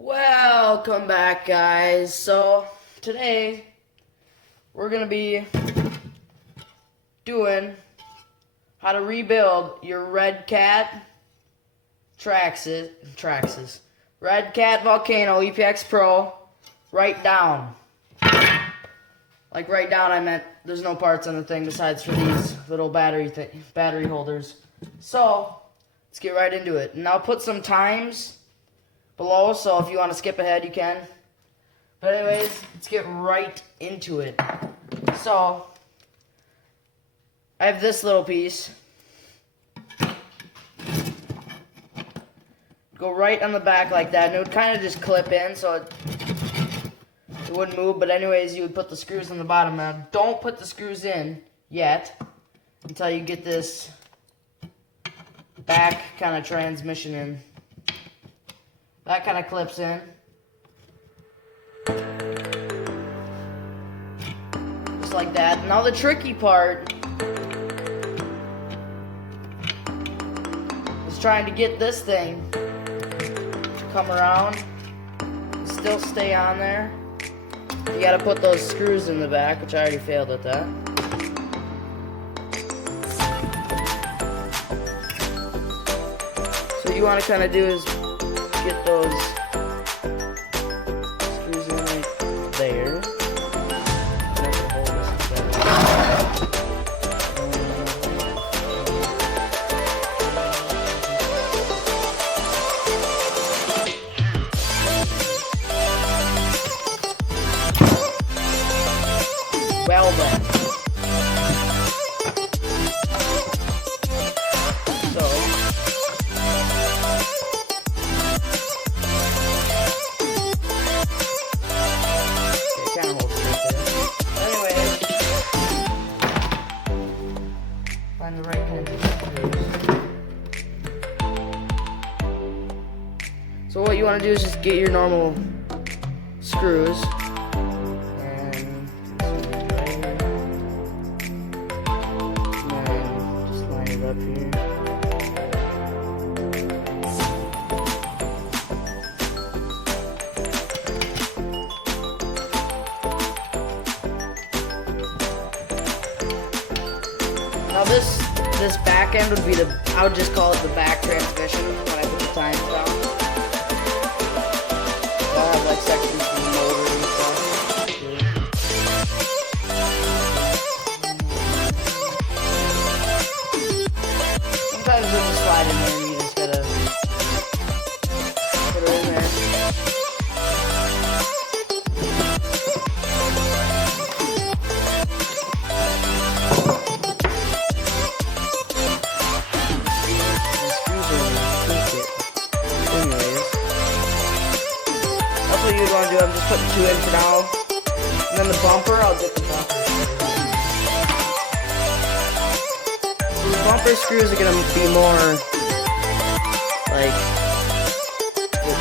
Welcome back, guys. So today we're gonna be doing how to rebuild your redcat redcat volcano EPX Pro right down. Like right down, I meant there's no parts on the thing besides for these little battery holders. So let's get right into it, and I'll put some times below, so if you want to skip ahead, you can. But anyways, let's get right into it. So, I have this little piece. Go right on the back like that, and it would kind of just clip in, so it wouldn't move. But anyways, you would put the screws on the bottom. Now, don't put the screws in yet until you get this back kind of transmission in. That kind of clips in. Just like that. Now the tricky part is trying to get this thing to come around and still stay on there. You gotta put those screws in the back, which I already failed at that. So what you want to kind of do is get those screws in right there. Well then. Find the right kind of screws. So what you want to do is just get your normal screws and just line it up here. Now this back end would be I would just call it the back transmission when I put the times down. I'll have like sections from the motor and stuff. Sometimes it'll just slide in there and you just gotta put it in there. What you'd want to do, I'm just putting 2 in for now. And then the bumper, I'll get the bumper. The bumper screws are going to be more like,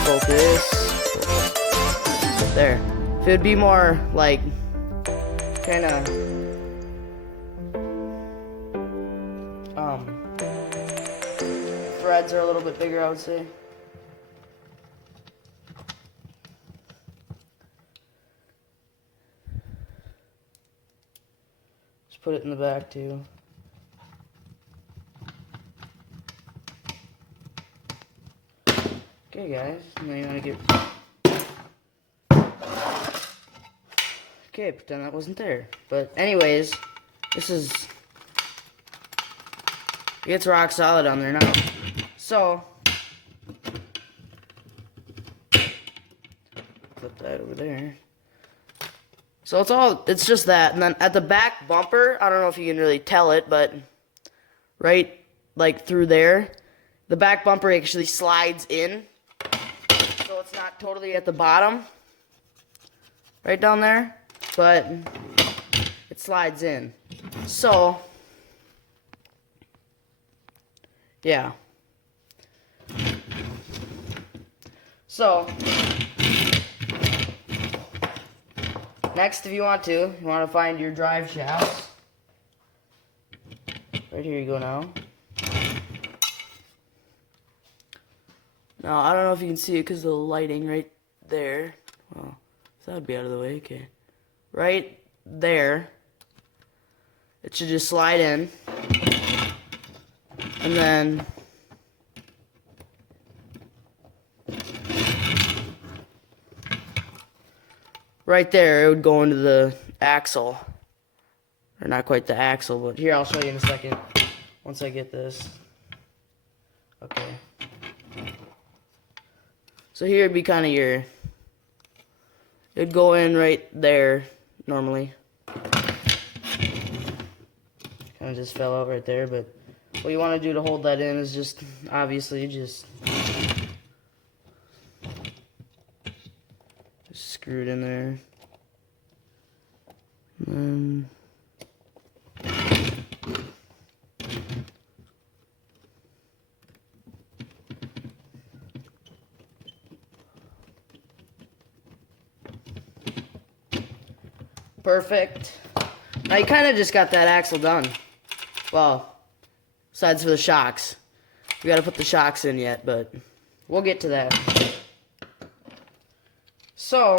focus. There. If it would be more like, kind of, threads are a little bit bigger, I would say. Put it in the back too. Okay guys, now you want to get... Okay, pretend that wasn't there. But anyways, this is... It's rock solid on there now. So... Put that over there. So it's just that, and then at the back bumper, I don't know if you can really tell it, but right, like through there, the back bumper actually slides in, so it's not totally at the bottom, right down there, but it slides in. So, yeah. So, next, if you want to find your drive shafts. Right here you go now. Now, I don't know if you can see it because of the lighting right there. Well, that would be out of the way. Okay. Right there. It should just slide in. And then right there, it would go into the axle. Or not quite the axle, but here, I'll show you in a second. Once I get this. Okay. So here would be kind of your... It'd go in right there, normally. Kind of just fell out right there, but what you want to do to hold that in is just, obviously, just screw it in there. And perfect. Now you kind of just got that axle done. Well, besides for the shocks. We got to put the shocks in yet, but we'll get to that. So,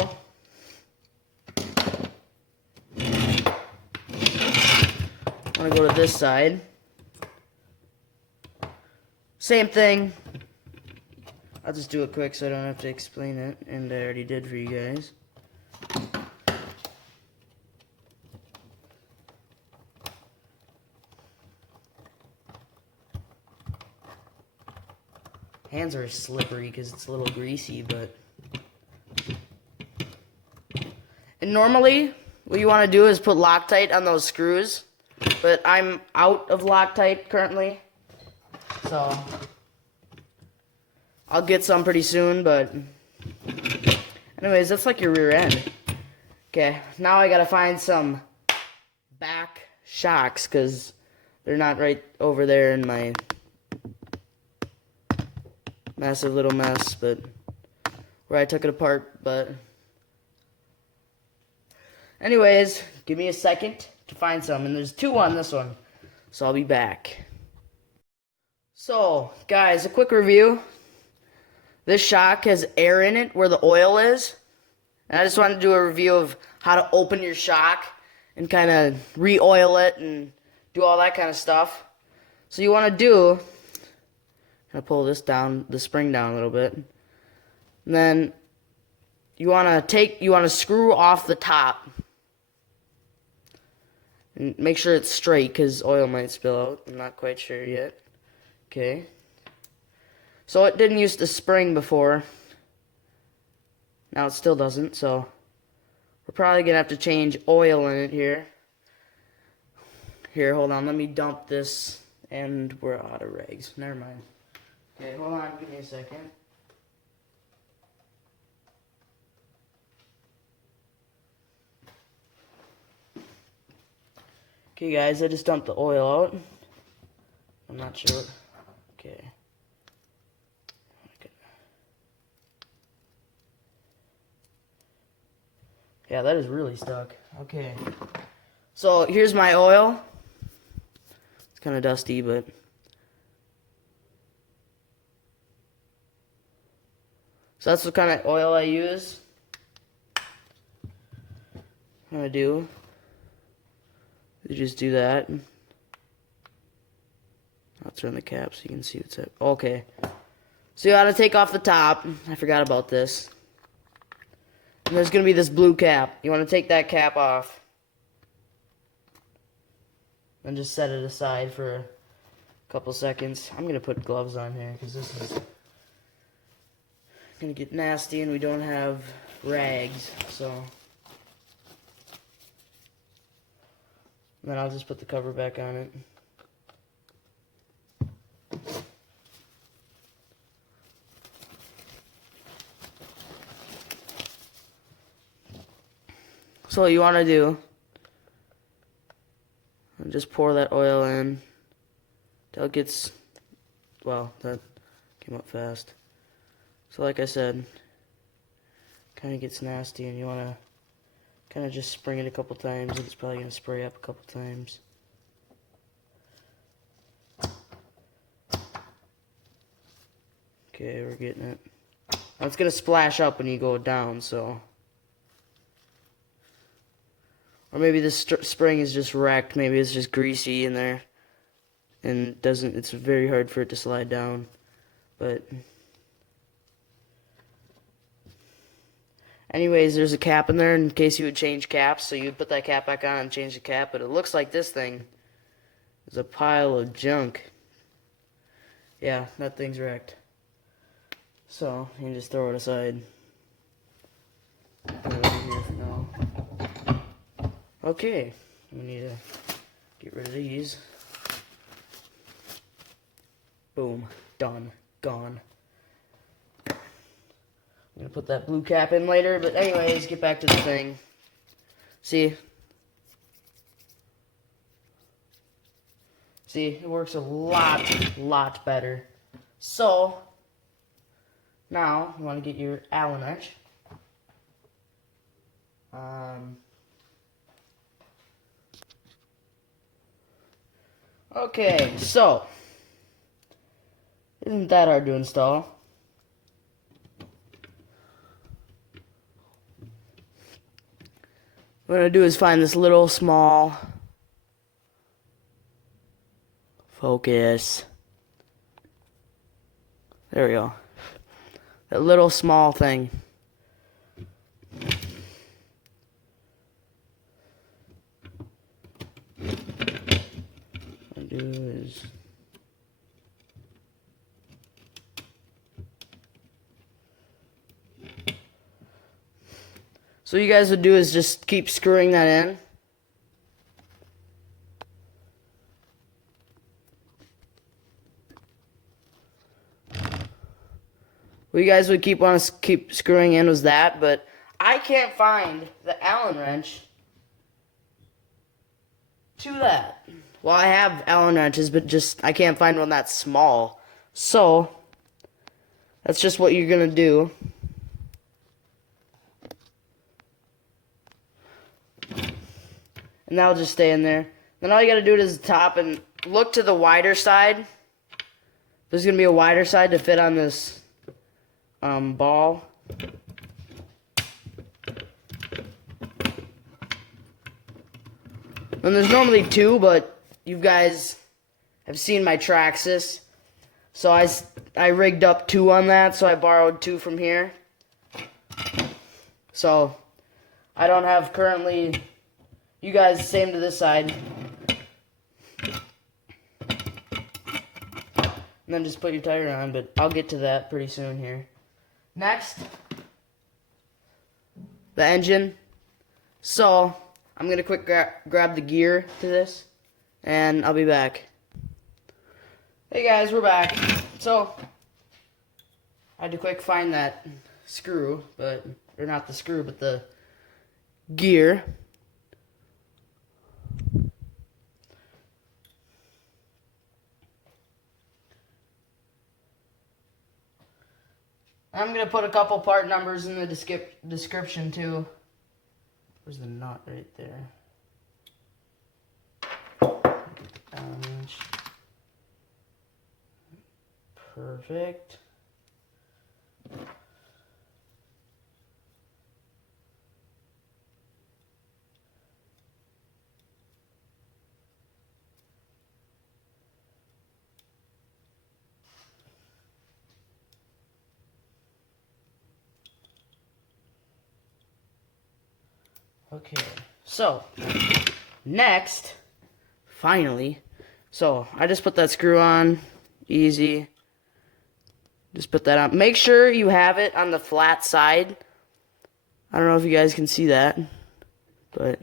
I'm going to go to this side. Same thing. I'll just do it quick so I don't have to explain it, and I already did for you guys. Hands are slippery because it's a little greasy, but... And normally, what you want to do is put Loctite on those screws, but I'm out of Loctite currently, so I'll get some pretty soon, but anyways, that's like your rear end. Okay, now I gotta find some back shocks, because they're not right over there in my massive little mess, but where I took it apart, but anyways, give me a second to find some, and there's 2 on this one, so I'll be back. So, guys, a quick review. This shock has air in it where the oil is, and I just wanted to do a review of how to open your shock and kind of re-oil it and do all that kind of stuff. So you want to do... I'm going to pull this down, the spring down a little bit. And then you want to screw off the top. And make sure it's straight because oil might spill out. I'm not quite sure yet. Okay. So it didn't use to spring before. Now it still doesn't, so we're probably going to have to change oil in it here. Here, hold on, let me dump this, and we're out of rags. Never mind. Okay, hold on, give me a second. Okay, guys, I just dumped the oil out. I'm not sure. Okay. Yeah, that is really stuck. Okay. So, here's my oil. It's kind of dusty, but... So that's what kind of oil I use. I'm going to do... You just do that. I'll turn the cap so you can see what's up. Okay. So you gotta take off the top. I forgot about this. And there's gonna be this blue cap. You wanna take that cap off. And just set it aside for a couple seconds. I'm gonna put gloves on here because this is gonna get nasty and we don't have rags, so... Then I'll just put the cover back on it. So what you want to do, just pour that oil in till it gets, well, that came up fast. So like I said, kind of gets nasty and you want to kind of just spring it a couple times, and it's probably going to spray up a couple times. Okay, we're getting it. It's gonna splash up when you go down, so. Or maybe the spring is just wrecked. Maybe it's just greasy in there, and it's very hard for it to slide down. But anyways, there's a cap in there in case you would change caps. So you would put that cap back on and change the cap. But it looks like this thing is a pile of junk. Yeah, that thing's wrecked. So you can just throw it aside. Put it over here for now. Okay, we need to get rid of these. Boom, done, gone. I'm gonna put that blue cap in later, but anyways, get back to the thing. See, it works a lot better. So, now, you want to get your Allen wrench. Okay, so, isn't that hard to install? What I'm going to do is find this little small focus. There we go. That little small thing. What I do is so what you guys would do is just keep screwing that in. What you guys would want to keep screwing in was that, but I can't find the Allen wrench to that. Well, I have Allen wrenches, but I can't find one that's small. So, that's just what you're going to do. And that'll just stay in there. Then all you got to do is top and look to the wider side. There's going to be a wider side to fit on this ball. And there's normally two, but you guys have seen my Traxxas. So I rigged up two on that, so I borrowed two from here. So I don't have currently, you guys, same to this side. And then just put your tire on, but I'll get to that pretty soon here. Next, the engine. So I'm going to quick grab the gear to this, and I'll be back. Hey guys, we're back. So, I had to quick find that screw, or not the screw, but the gear. I'm going to put a couple part numbers in the description too. Where's the nut? Right there. Perfect. Okay, so next, finally, so I just put that screw on, easy. Just put that on. Make sure you have it on the flat side. I don't know if you guys can see that, but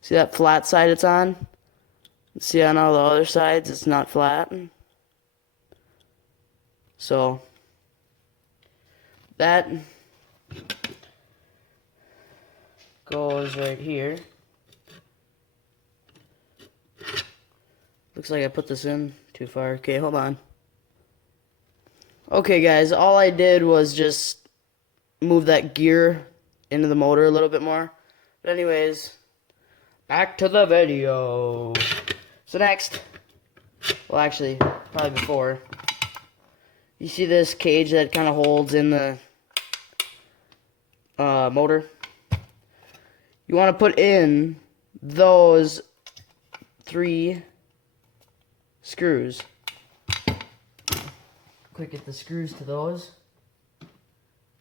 see that flat side it's on? See on all the other sides it's not flat. So that goes right here. Looks like I put this in too far. Okay, hold on. Okay, guys, all I did was just move that gear into the motor a little bit more. But anyways, back to the video. So next, well, actually, probably before. You see this cage that kind of holds in the motor? You want to put in those 3 screws. Quick, get the screws to those.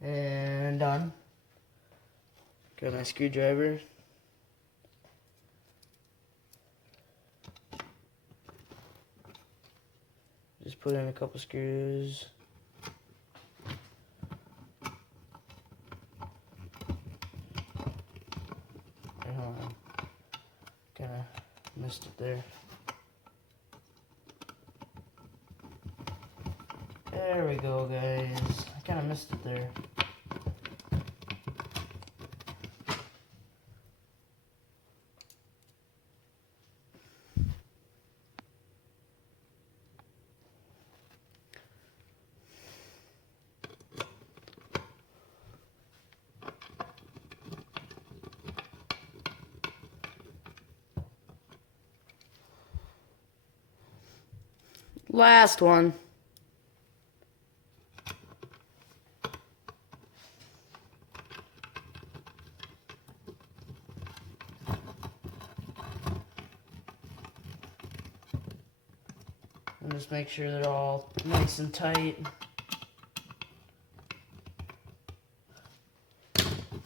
And done. Got my screwdriver. Just put in a couple screws. And hold on. Kinda missed it there. There we go, guys. I kinda missed it there. Last one. And just make sure they're all nice and tight.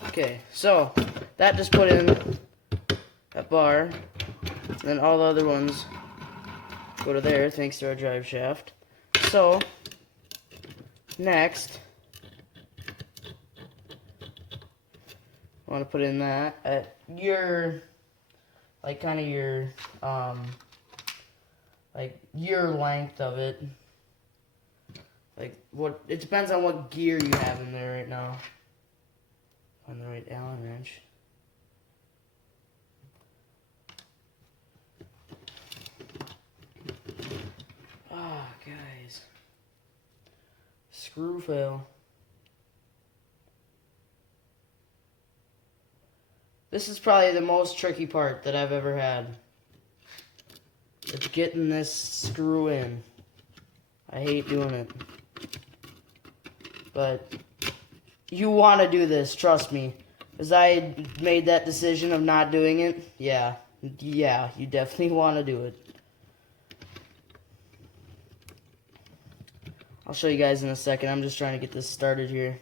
Okay, so that just put in that bar. And then all the other ones go to there thanks to our drive shaft. So next, I want to put in that at your, like, kind of your like your length of it. Like, what, it depends on what gear you have in there right now. On the right Allen wrench. Ah, guys. Screw fail. This is probably the most tricky part that I've ever had. It's getting this screw in. I hate doing it. But you want to do this, trust me. Because I made that decision of not doing it. Yeah, you definitely want to do it. I'll show you guys in a second. I'm just trying to get this started here.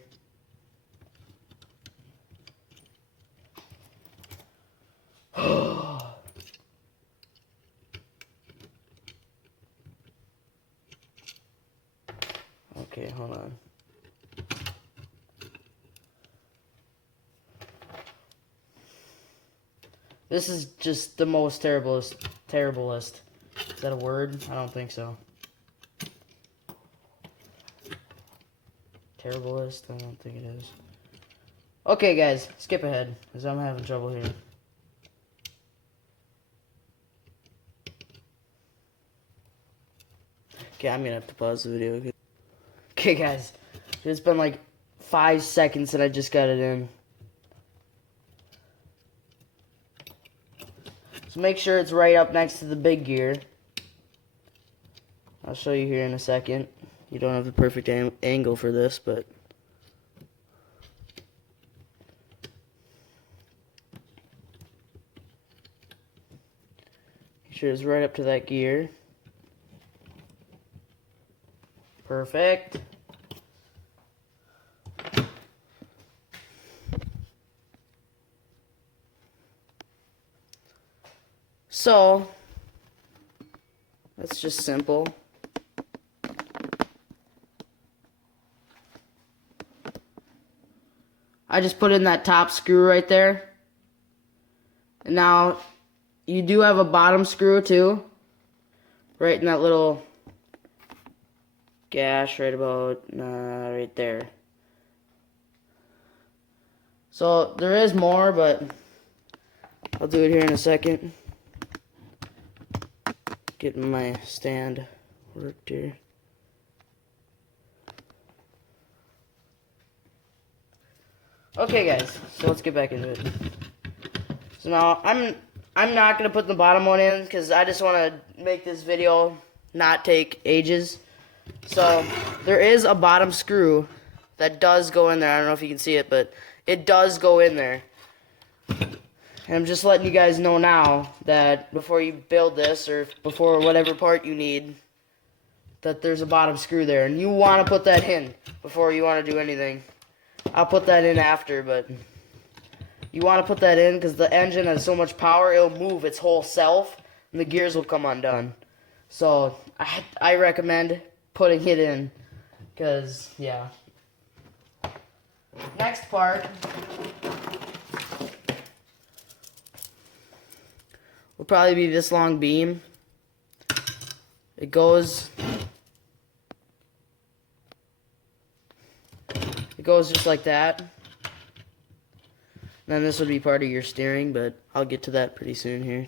Okay, hold on. This is just the most terriblest. Is that a word? I don't think so. Terriblest? I don't think it is. Okay, guys, skip ahead, because I'm having trouble here. Okay, I'm gonna have to pause the video. Okay, guys, it's been like 5 seconds and I just got it in. So make sure it's right up next to the big gear. I'll show you here in a second. You don't have the perfect angle for this, but make sure it's right up to that gear. Perfect. So, that's just simple. I just put in that top screw right there. And now, you do have a bottom screw too. Right in that little gash right about right there. So, there is more, but I'll do it here in a second. Getting my stand worked here. Okay, guys, so let's get back into it. So now I'm not gonna put the bottom one in because I just want to make this video not take ages. So there is a bottom screw that does go in there. I don't know if you can see it, but it does go in there. And I'm just letting you guys know now that before you build this, or before whatever part you need, that there's a bottom screw there. And you want to put that in before you want to do anything. I'll put that in after, but you want to put that in because the engine has so much power, it'll move its whole self, and the gears will come undone. So I recommend putting it in, because, yeah. Next part will probably be this long beam. It goes just like that. And then this would be part of your steering, but I'll get to that pretty soon here.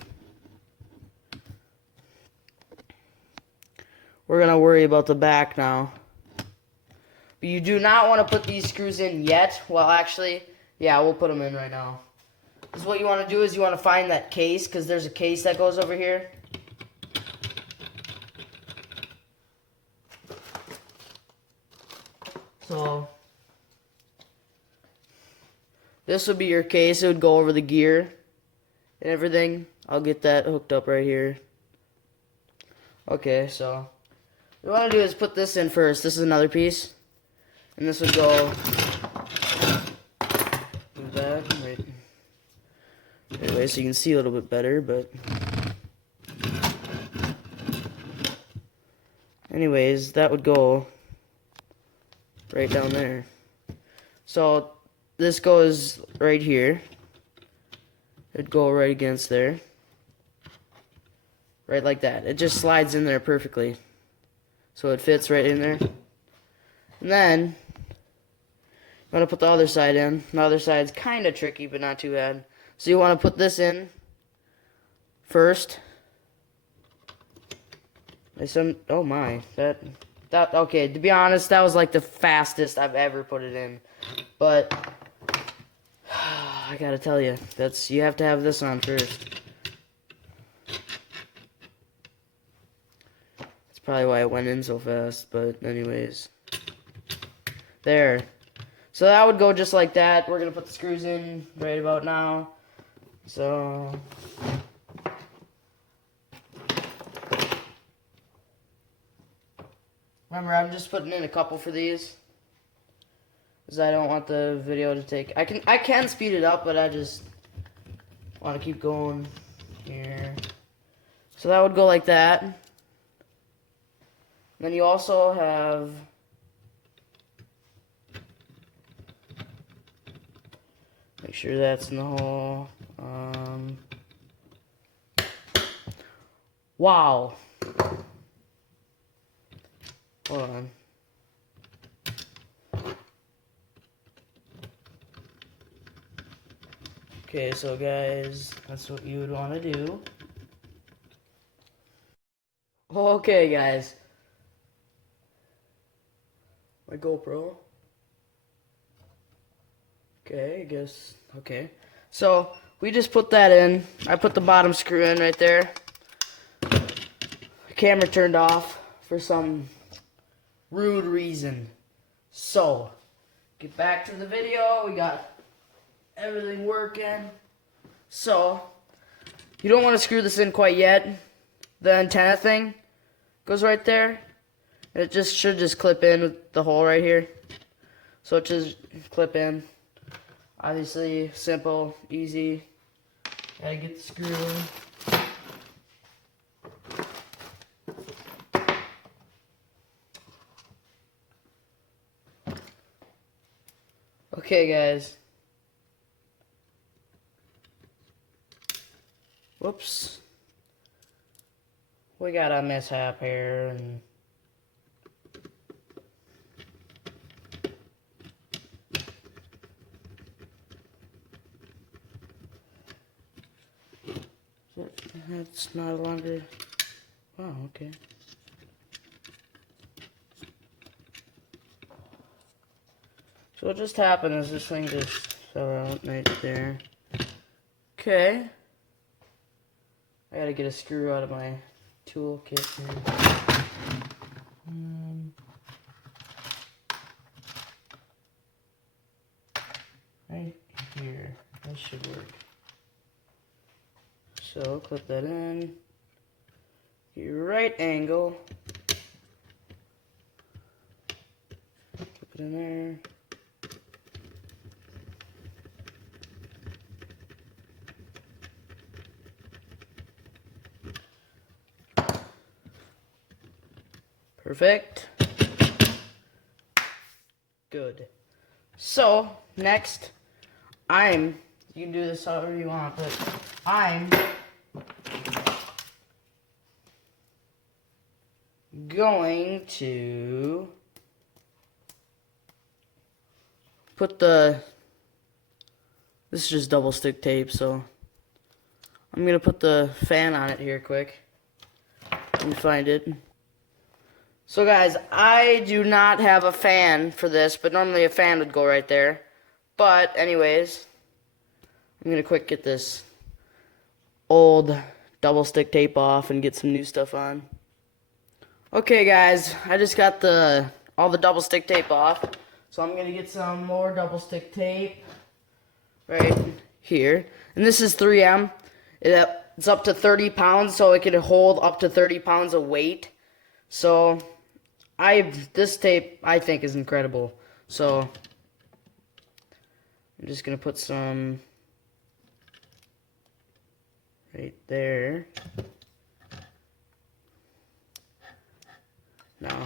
We're going to worry about the back now. But you do not want to put these screws in yet. Well, actually, yeah, we'll put them in right now. Because what you want to do is you want to find that case, because there's a case that goes over here. So this would be your case. It would go over the gear and everything. I'll get that hooked up right here. Okay, so what we want to do is put this in first. This is another piece. And this would go move that right. Anyway, so you can see a little bit better, but anyways, that would go right down there. So this goes right here. It'd go right against there. Right like that. It just slides in there perfectly. So it fits right in there. And then you want to put the other side in. The other side's kind of tricky, but not too bad. So you want to put this in first. Oh my, that okay, to be honest, that was like the fastest I've ever put it in. But I gotta tell you, you have to have this on first. That's probably why it went in so fast, but anyways. There. So that would go just like that. We're gonna put the screws in right about now. So remember, I'm just putting in a couple for these, because I don't want the video to take. I can speed it up, but I just want to keep going here. So that would go like that. Then you also have make sure that's in the hole. Wow. Hold on. Okay, so guys, that's what you would want to do. Okay, guys. My GoPro. Okay, I guess. Okay. So, we just put that in. I put the bottom screw in right there. The camera turned off for some rude reason. So, get back to the video. We got everything working. So, you don't want to screw this in quite yet. The antenna thing goes right there. It just should just clip in with the hole right here. So it just clip in. Obviously, simple, easy. Gotta get the screw in. Okay, guys. Whoops. We got a mishap here, and it's no longer. Oh, okay. So what just happened is this thing just fell out right there. Okay. I gotta get a screw out of my toolkit here. should work. So clip that in. Your right angle. Clip it in there. Perfect. Good. So, next, you can do this however you want, but I'm going to put this is just double stick tape, so I'm going to put the fan on it here quick. Let me find it. So guys, I do not have a fan for this, but normally a fan would go right there. But anyways, I'm going to quick get this old double stick tape off and get some new stuff on. Okay guys, I just got all the double stick tape off. So I'm going to get some more double stick tape right here. And this is 3M. It's up to 30 pounds, so it can hold up to 30 pounds of weight. So this tape I think is incredible. So I'm just gonna put some right there. Now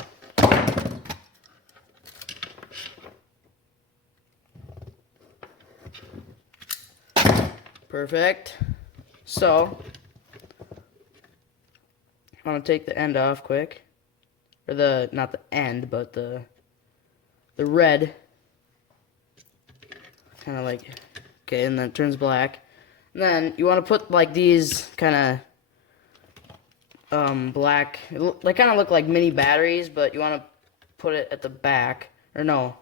perfect. So I'm gonna take the end off quick. Or not the end, but the red. Kind of like, okay, and then it turns black. And then you want to put like these kind of black, they kind of look like mini batteries, but you want to put it at the back. Or no,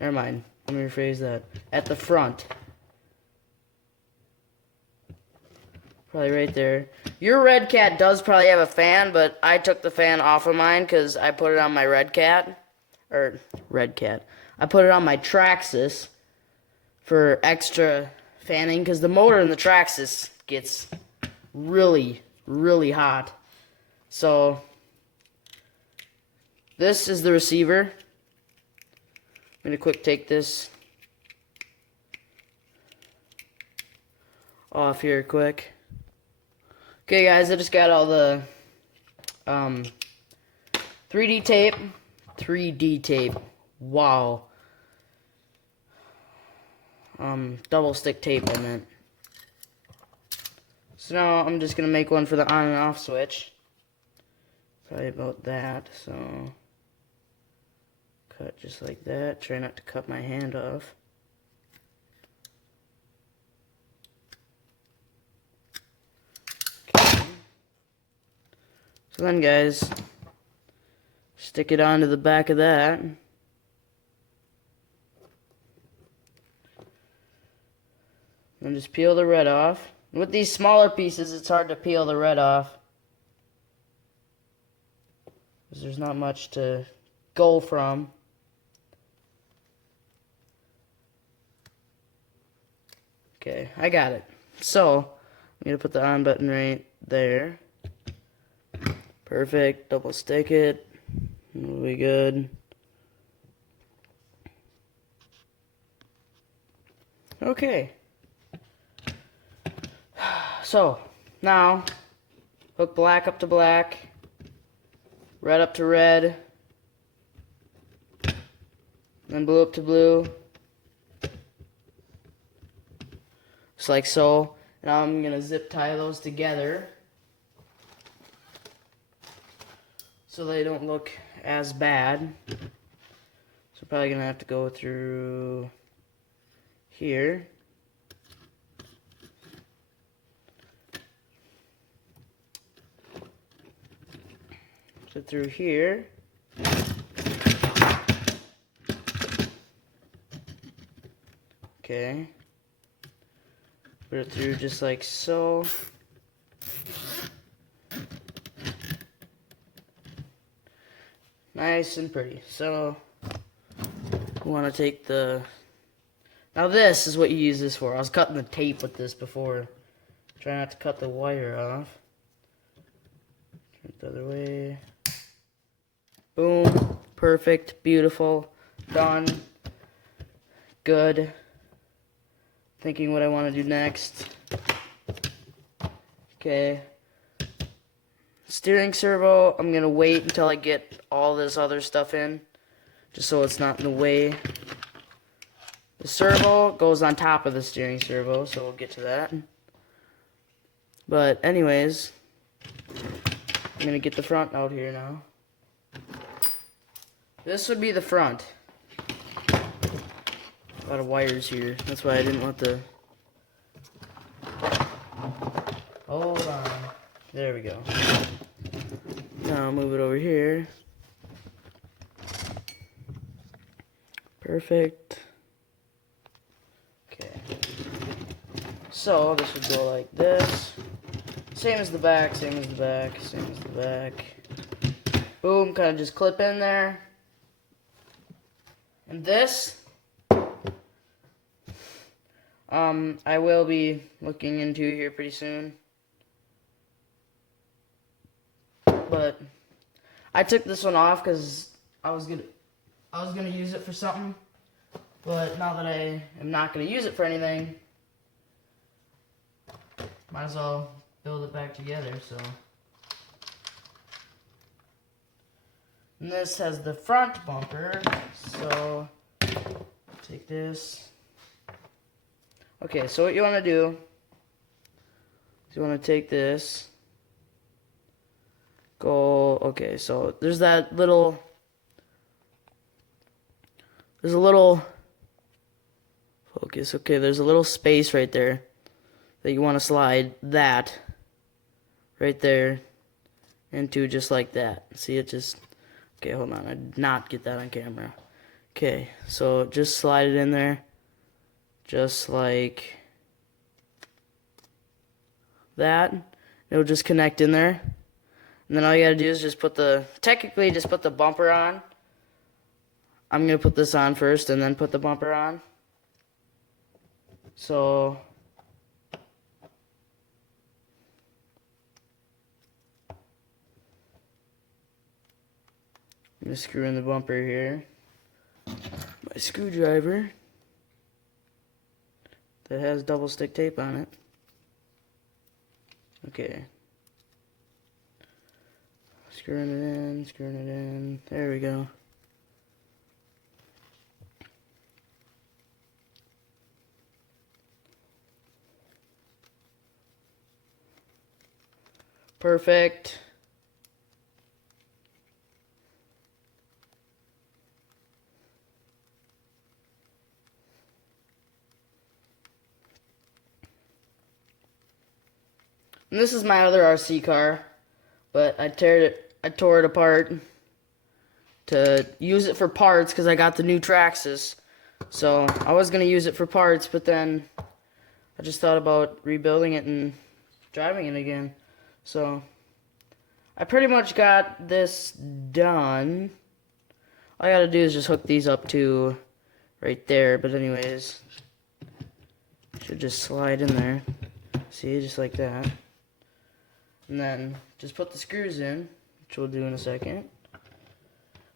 never mind. Let me rephrase that. At the front. Probably right there. Your redcat does probably have a fan, but I took the fan off of mine because I put it on my redcat. I put it on my Traxxas for extra fanning because the motor in the Traxxas gets really, really hot. So this is the receiver. I'm going to quick take this off here quick. Okay guys, I just got all the 3D tape. 3D tape. Wow. Double stick tape I meant. So now I'm just gonna make one for the on and off switch. Probably about that, so cut just like that. Try not to cut my hand off. So then guys, stick it onto the back of that. And just peel the red off. With these smaller pieces, it's hard to peel the red off, because there's not much to go from. Okay, I got it. So, I'm going to put the on button right there. Perfect. Double stick it. It'll be good. Okay. So, now, hook black up to black, red up to red, then blue up to blue. Just like so. Now I'm going to zip tie those together so they don't look as bad. So probably going to have to go through here. So through here. Okay. Put it through just like so. Nice and pretty. So, we want to take the Now this is what you use this for. I was cutting the tape with this before. Try not to cut the wire off. Turn it the other way. Boom. Perfect. Beautiful. Done. Good. Thinking what I want to do next. Okay. Steering servo, I'm going to wait until I get all this other stuff in, just so it's not in the way. The servo goes on top of the steering servo, so we'll get to that. But anyways, I'm going to get the front out here now. This would be the front. A lot of wires here. That's why I didn't want the... Hold on. There we go. Now I'll move it over here. Perfect. Okay. So this would go like this. Same as the back, same as the back, same as the back. Boom, kind of just clip in there. And this, I will be looking into here pretty soon. But I took this one off because I was gonna use it for something. But now that I am not gonna use it for anything, might as well build it back together. So, and this has the front bumper. So take this. Okay, so what you want to do is you want to take this. Go, okay, so there's that little, there's a little, focus, okay, there's a little space right there that you want to slide that right there into just like that. See it just, okay, hold on, I did not get that on camera. Okay, so just slide it in there, just like that. It'll just connect in there. And then all you gotta do is just put the, technically just put the bumper on. I'm gonna put this on first and then put the bumper on. So, I'm gonna screw in the bumper here. My screwdriver that has double stick tape on it. Okay. Screwing it in, there we go. Perfect. And this is my other RC car, but I tore it apart to use it for parts because I got the new Traxxas. So I was going to use it for parts, but then I just thought about rebuilding it and driving it again. So I pretty much got this done. All I got to do is just hook these up to right there. But anyways, should just slide in there. See, just like that. And then just put the screws in, which we'll do in a second.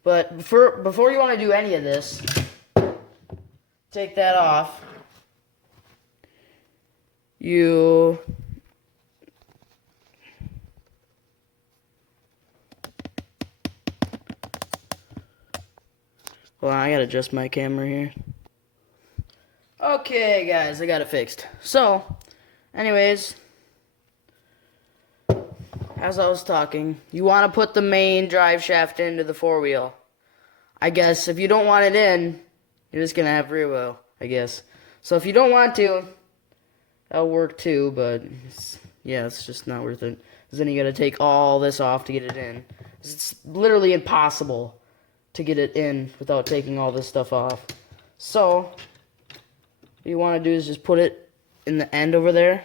But before you want to do any of this, take that off. Well, I gotta adjust my camera here. Okay, guys, I got it fixed. So, anyways, as I was talking, you want to put the main drive shaft into the four-wheel. I guess if you don't want it in, you're just going to have rear wheel, I guess. So if you don't want to, that'll work too, but yeah, it's just not worth it. Because then you got to take all this off to get it in. It's literally impossible to get it in without taking all this stuff off. So what you want to do is just put it in the end over there.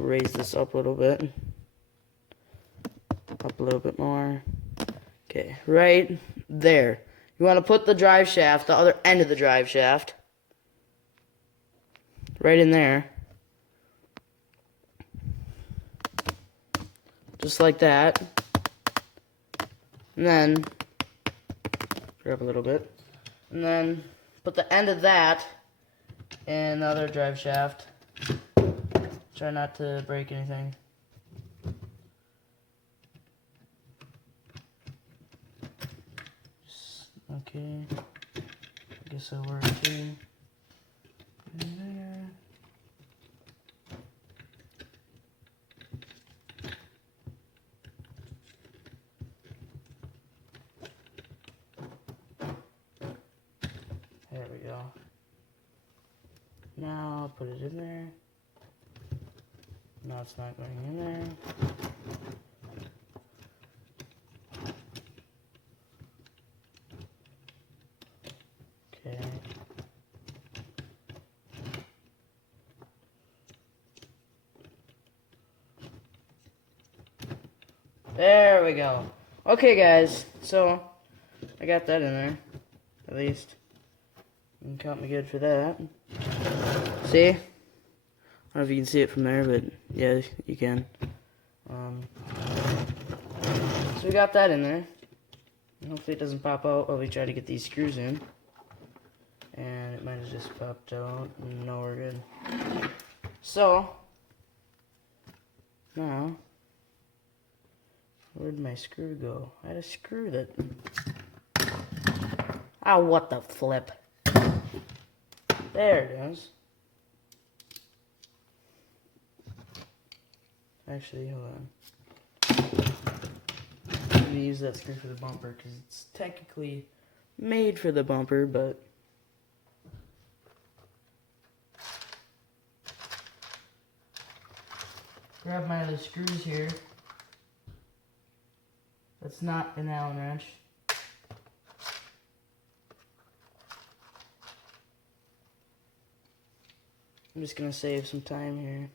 Raise this up a little bit. Up a little bit more. Okay, right there. You want to put the drive shaft, the other end of the drive shaft, right in there. Just like that. And then, grab a little bit. And then put the end of that in the other drive shaft. Try not to break anything. Okay. I guess that'll work too. And there. There we go. Now I'll put it in there. Now it's not going in there. Okay. There we go. Okay guys, so I got that in there, at least. You can count me good for that. See? I don't know if you can see it from there, but yeah, you can. So we got that in there. And hopefully it doesn't pop out while we try to get these screws in. And it might have just popped out. No, we're good. So, now, where'd my screw go? I had a screw that... Ah, what the flip. There it is. Actually, hold on. I'm going to use that screw for the bumper because it's technically made for the bumper, but... Grab my other screws here. That's not an Allen wrench. I'm just going to save some time here.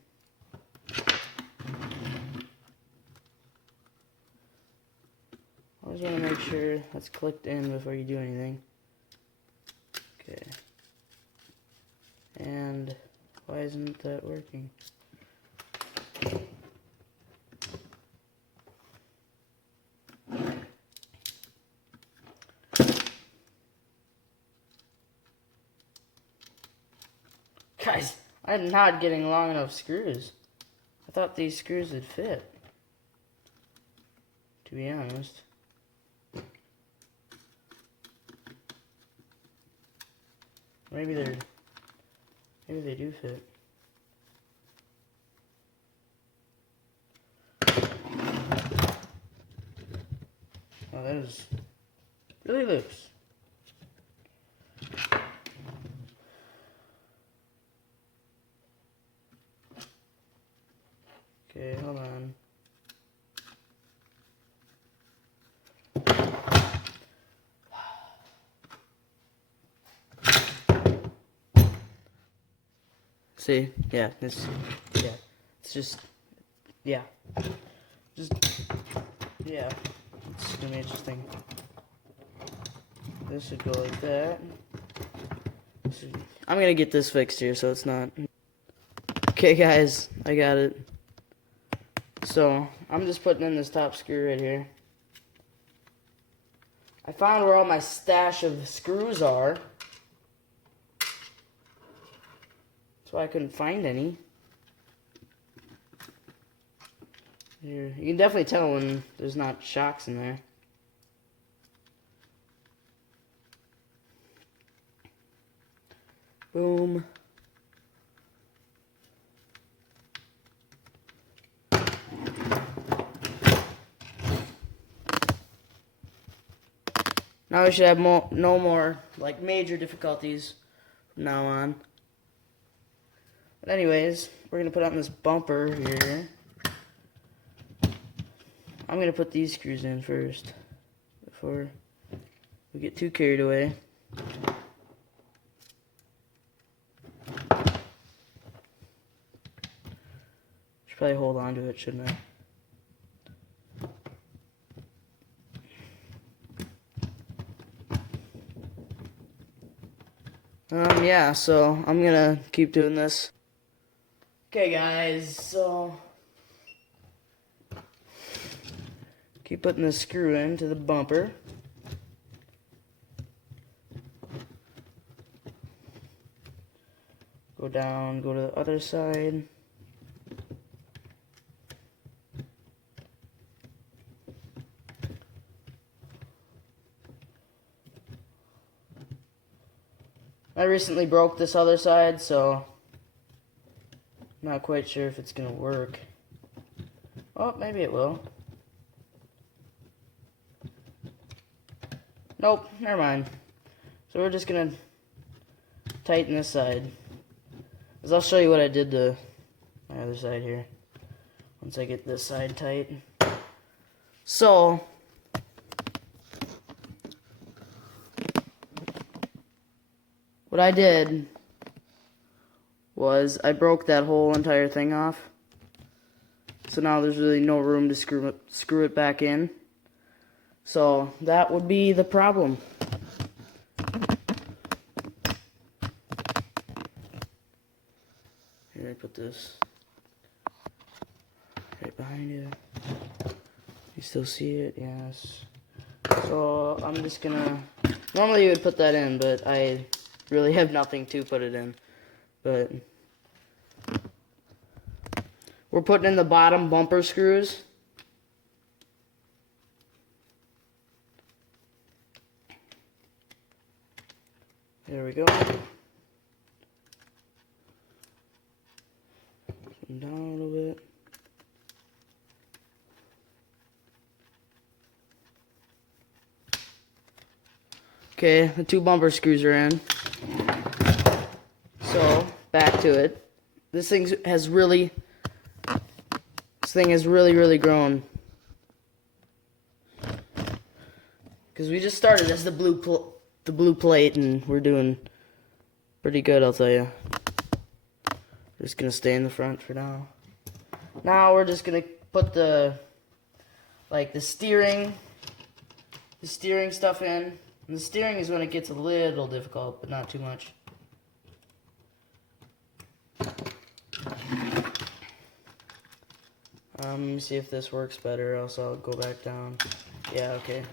Always want to make sure that's clicked in before you do anything. Okay. And why isn't that working? Guys, I'm not getting long enough screws. I thought these screws would fit, to be honest. Maybe they do fit. Oh, that is really loose. Okay, hold on. See? Yeah, it's just, yeah. It's gonna be interesting. This should go like that. I'm gonna get this fixed here so it's not. Okay guys, I got it. So, I'm just putting in this top screw right here. I found where all my stash of screws are. That's why I couldn't find any. Here, you can definitely tell when there's not shocks in there. Boom. Now we should have no more like major difficulties from now on. But anyways, we're gonna put on this bumper here. I'm gonna put these screws in first before we get too carried away. Should probably hold on to it, shouldn't I? Yeah, so I'm gonna keep doing this. Okay, guys, so keep putting the screw into the bumper. Go down, go to the other side. I recently broke this other side, so I'm not quite sure if it's gonna work. Oh, maybe it will. Nope, never mind. So we're just gonna tighten this side. I'll show you what I did to my other side here. Once I get this side tight. So, what I did was I broke that whole entire thing off. So now there's really no room to screw it back in. So that would be the problem. Here, I put this right behind you. You still see it? Yes. So I'm just gonna, normally you would put that in, but I really have nothing to put it in. But we're putting in the bottom bumper screws. There we go. Down a little bit. Okay, the two bumper screws are in. So, back to it. This thing has really grown. Because we just started as the blue plate, and we're doing pretty good, I'll tell you. We're just gonna stay in the front for now. Now we're just gonna put the steering stuff in. And the steering is when it gets a little difficult, but not too much. Let me see if this works better, else I'll go back down. Yeah, okay.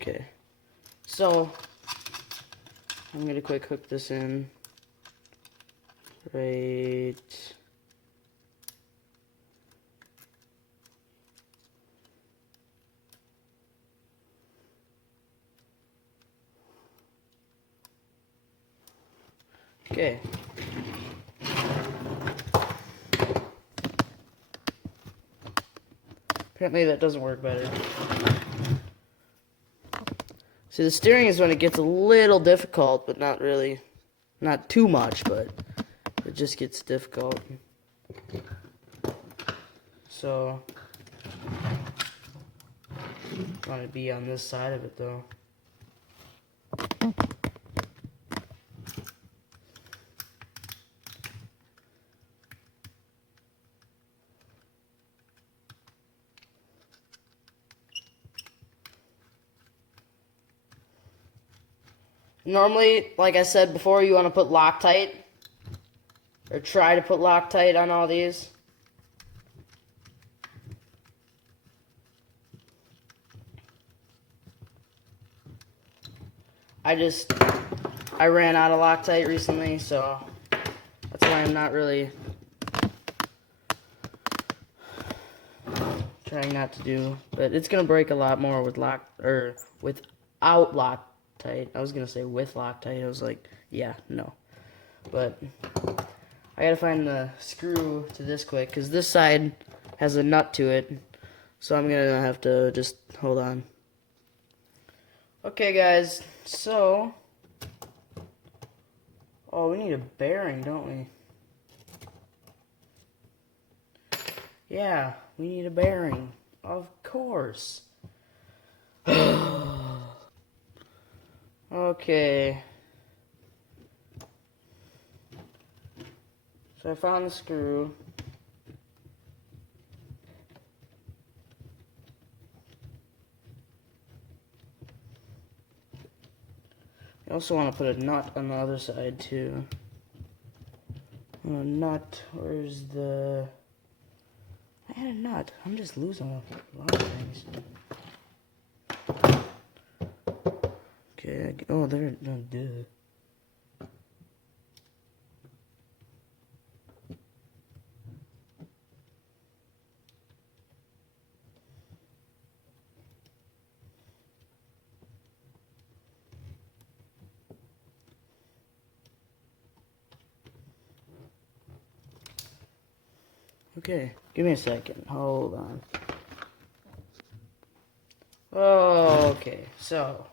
Okay. So, I'm gonna quick hook this in. Right. Okay. Apparently that doesn't work better. See, the steering is when it gets a little difficult, but not really, not too much, but it just gets difficult. So, I want to be on this side of it though. Normally, like I said before, you want to put Loctite, or try to put Loctite on all these. I ran out of Loctite recently, so that's why I'm not really trying not to do. But it's gonna break a lot more with without Loctite. I was gonna say with Loctite. I was like, yeah, no. But I gotta find the screw to this quick, because this side has a nut to it. So I'm gonna have to just hold on. Okay, guys, so... Oh, we need a bearing, don't we? Yeah, we need a bearing. Of course. Okay. So I found the screw. also want to put a nut on the other side too. A nut. Where's the... I had a nut. I'm just losing a lot of things. Okay. Oh, there. No, duh. Okay, give me a second. Hold on. Oh, okay, so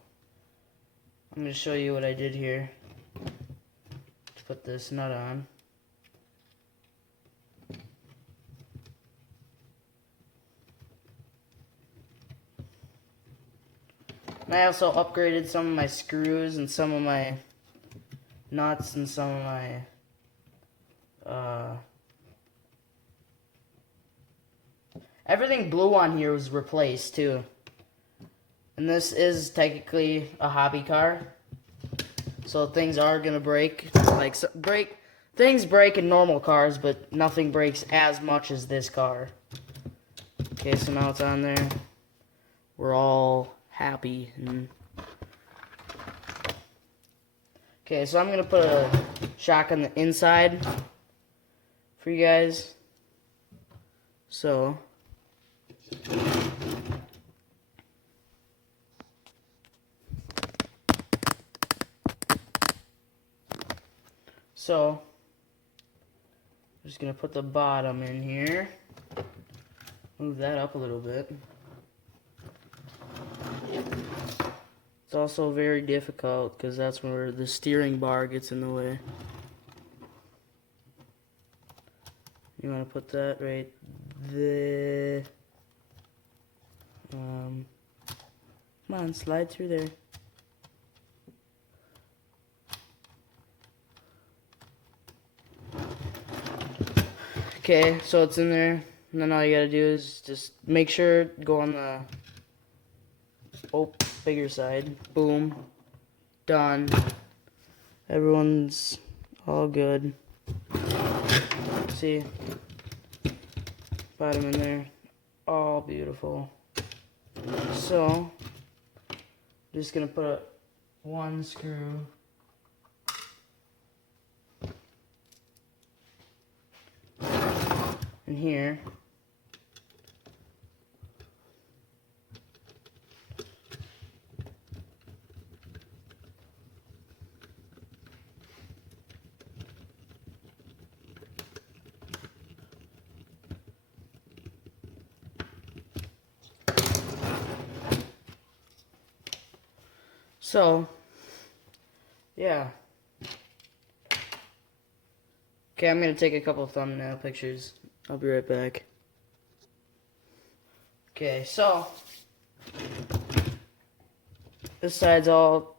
I'm going to show you what I did here to put this nut on. And I also upgraded some of my screws and some of my nuts and some of my everything blue on here was replaced too. And this is technically a hobby car, so things are gonna break. Like things break in normal cars, but nothing breaks as much as this car. Okay, so now it's on there. We're all happy. Okay, so I'm gonna put a shock on the inside for you guys. So I'm just gonna put the bottom in here. Move that up a little bit. It's also very difficult because that's where the steering bar gets in the way. You want to put that right there. Come on, slide through there. Okay, so it's in there, and then all you gotta do is just make sure go on the bigger side. Boom. Done. Everyone's all good. See? Bottom in there. All beautiful. So, just gonna put one screw in here. So, yeah. Okay, I'm gonna take a couple of thumbnail pictures. I'll be right back. Okay, so this side's all...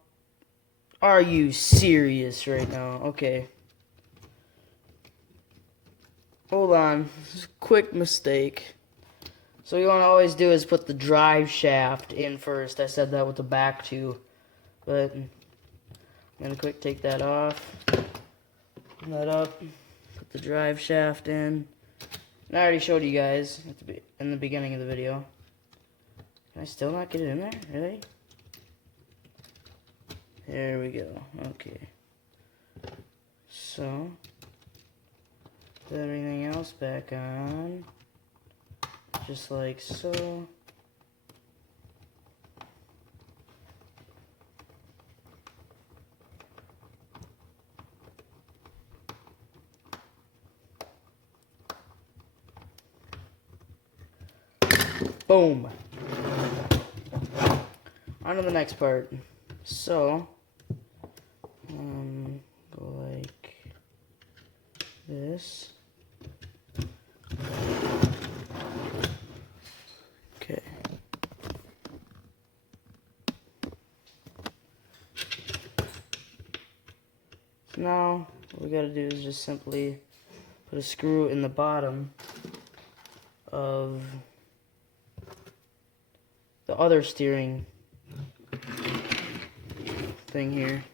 Are you serious right now? Okay. Hold on. This is a quick mistake. So what you want to always do is put the drive shaft in first. I said that with the back too. But I'm going to quick take that off. Open that up. Put the drive shaft in. And I already showed you guys in the beginning of the video. Can I still not get it in there? Really? There we go. Okay. So, put everything else back on. Just like so. Boom. On to the next part. So, go like this. Okay. So now, what we gotta do is just simply put a screw in the bottom of the other steering thing here.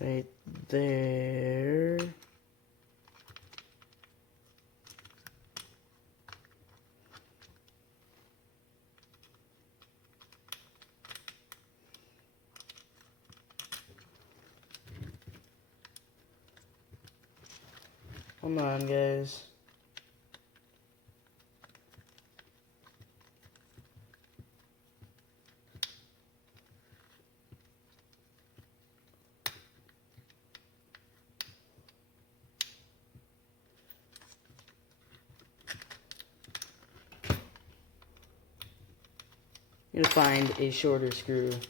Right there. Come on, guys. I'm gonna find a shorter screw. So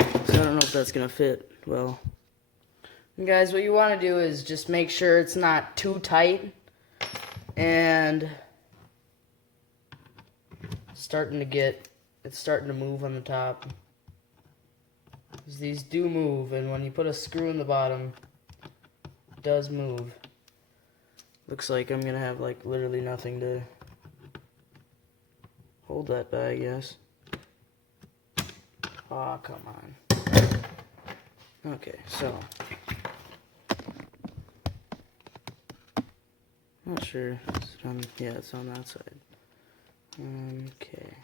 I don't know if that's gonna fit well. And guys, what you want to do is just make sure it's not too tight and it's starting to move on the top. These do move, and when you put a screw in the bottom, it does move. Looks like I'm gonna have like literally nothing to hold that by, I guess. Aw, come on. Okay, so not sure. Yeah, it's on that side. Okay.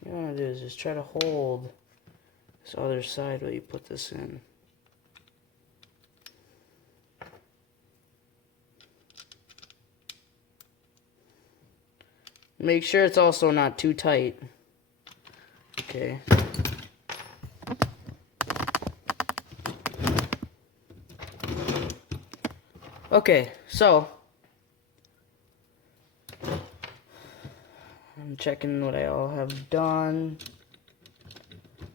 What you want to do is just try to hold this other side while you put this in. Make sure it's also not too tight. Okay. Okay, so I'm checking what I all have done.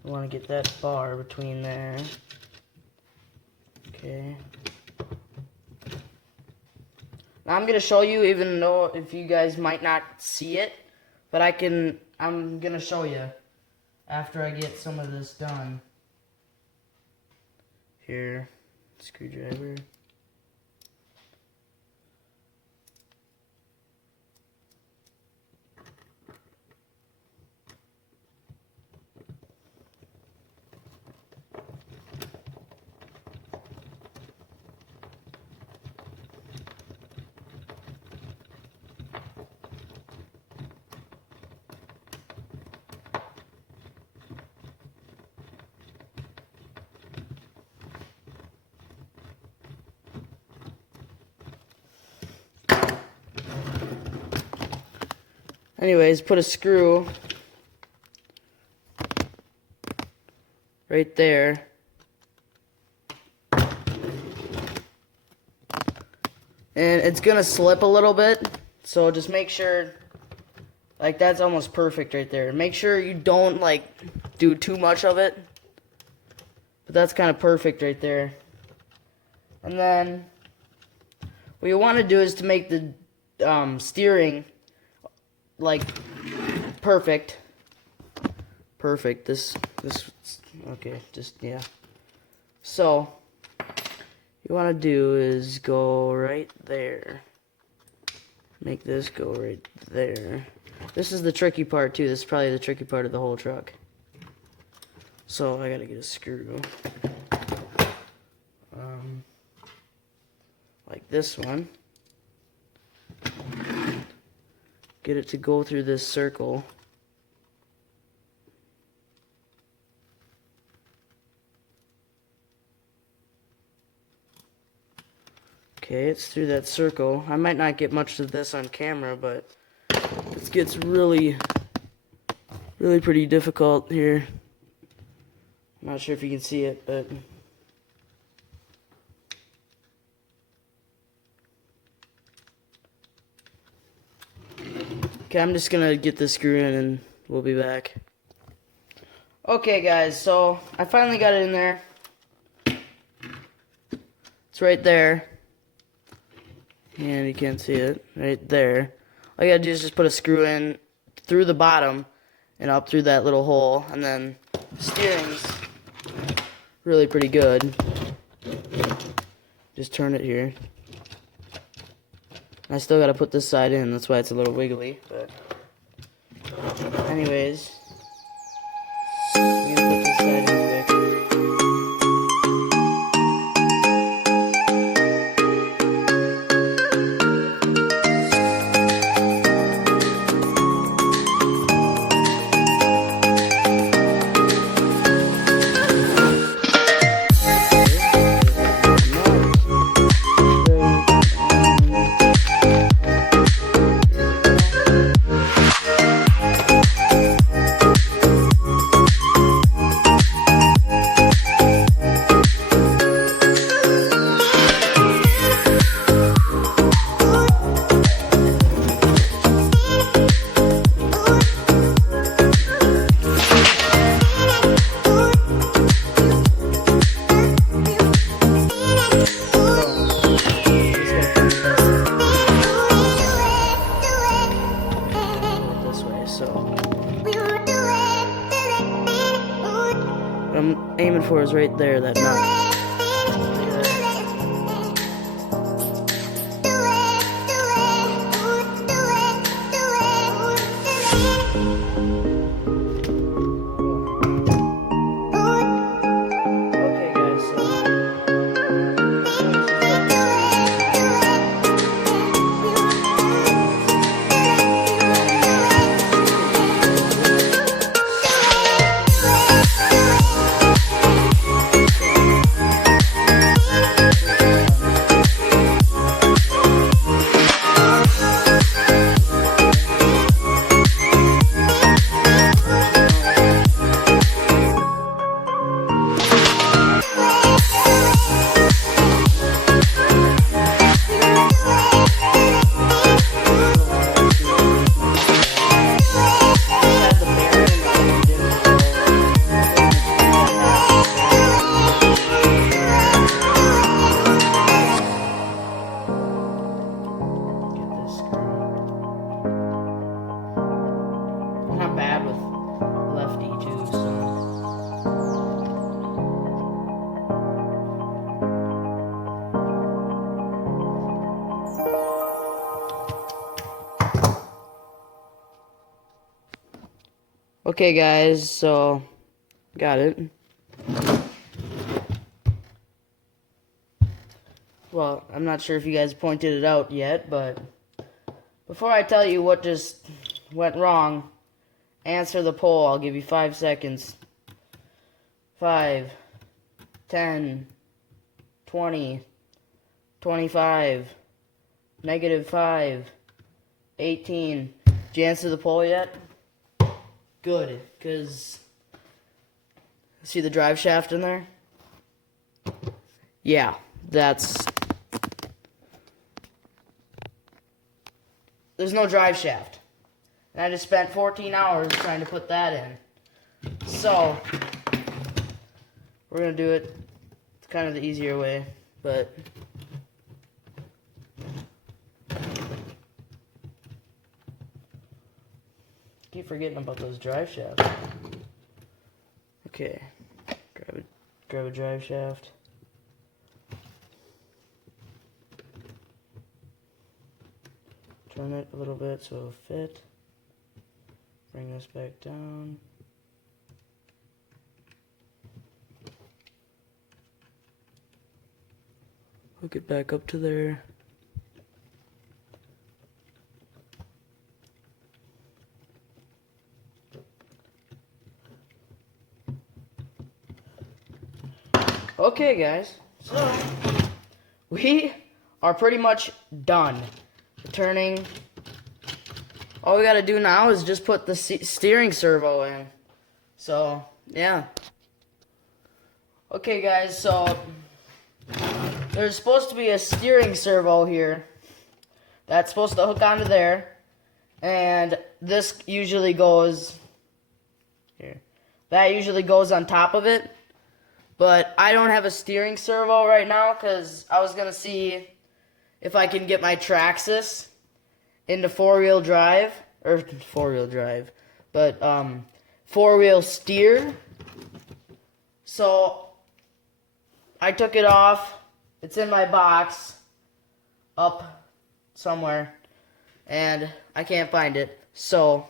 I want to get that bar between there. Okay. Now I'm going to show you, even though if you guys might not see it, but I'm going to show you after I get some of this done. Here, screwdriver. Anyways, put a screw right there. And it's gonna slip a little bit, so just make sure, like, that's almost perfect right there. Make sure you don't like do too much of it, but that's kind of perfect right there. And then what you want to do is to make the steering like perfect. This okay, just yeah. So you want to do is go right there. Make this go right there. This is the tricky part too. This is probably the tricky part of the whole truck. So I gotta get a screw. Like this one. Get it to go through this circle. Okay, it's through that circle. I might not get much of this on camera, but this gets really pretty difficult here. I'm not sure if you can see it, but okay, I'm just gonna get this screw in and we'll be back. Okay guys, so I finally got it in there. It's right there. And you can't see it. Right there. All you gotta do is just put a screw in through the bottom and up through that little hole, and then steering's really pretty good. Just turn it here. I still gotta put this side in, that's why it's a little wiggly, but anyways, I'm gonna put this side in back. What I'm aiming for is right there, that nut. I'm not bad with lefty too, so. Okay guys, so got it. Well, I'm not sure if you guys pointed it out yet, but before I tell you what just went wrong, answer the poll. I'll give you 5 seconds. 5, 10, 20, 25, -5, 18. Did you answer the poll yet? Good, because see the drive shaft in there? Yeah, there's no drive shaft. And I just spent 14 hours trying to put that in. So, we're going to do it kind of the easier way, but keep forgetting about those drive shafts. Okay, grab a drive shaft. Turn it a little bit so it'll fit. Bring this back down. Hook it back up to there. Okay guys, so we are pretty much done. Turning. All we gotta do now is just put the steering servo in. So, yeah. Okay guys, so there's supposed to be a steering servo here that's supposed to hook onto there, and this usually goes here. That usually goes on top of it, but I don't have a steering servo right now because I was gonna see if I can get my Traxxas into four-wheel drive, but four-wheel steer. So I took it off. It's in my box up somewhere, and I can't find it. So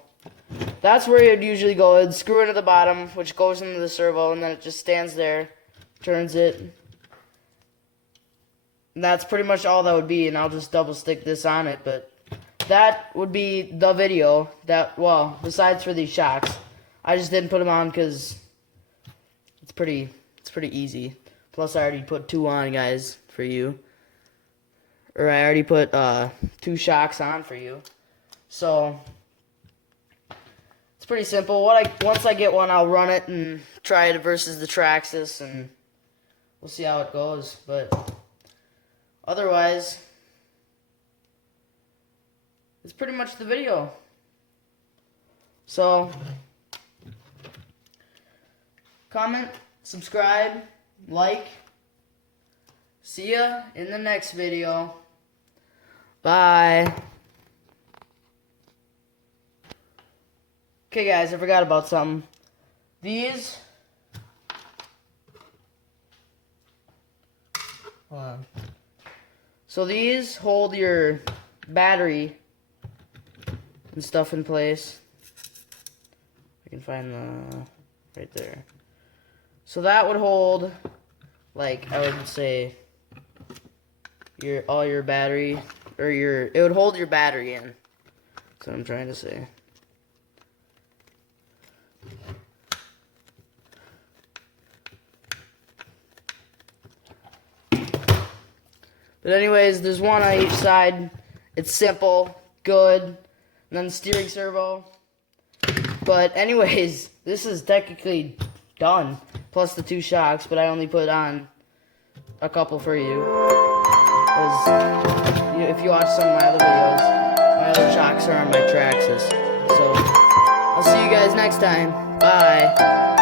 that's where it would usually go. It'd screw into the bottom, which goes into the servo, and then it just stands there, turns it. And that's pretty much all that would be, and I'll just double stick this on it, but that would be the video. Well, besides for these shocks, I just didn't put them on because it's pretty easy. Plus, I already put 2 on, guys, for you. Or I already put 2 shocks on for you. So it's pretty simple. Once I get one, I'll run it and try it versus the Traxxas, and we'll see how it goes. But otherwise, it's pretty much the video. So, comment, subscribe, like. See ya in the next video. Bye. Okay guys, I forgot about something. These hold on. So these hold your battery and stuff in place. I can find the right there. So that would hold, like, I would say all your battery, or it would hold your battery in. That's what I'm trying to say. But anyways, there's one on each side. It's simple, good, and then the steering servo. But anyways, this is technically done, plus the 2 shocks, but I only put on a couple for you. Because if you watch some of my other videos, my other shocks are on my Traxxas. So, I'll see you guys next time. Bye.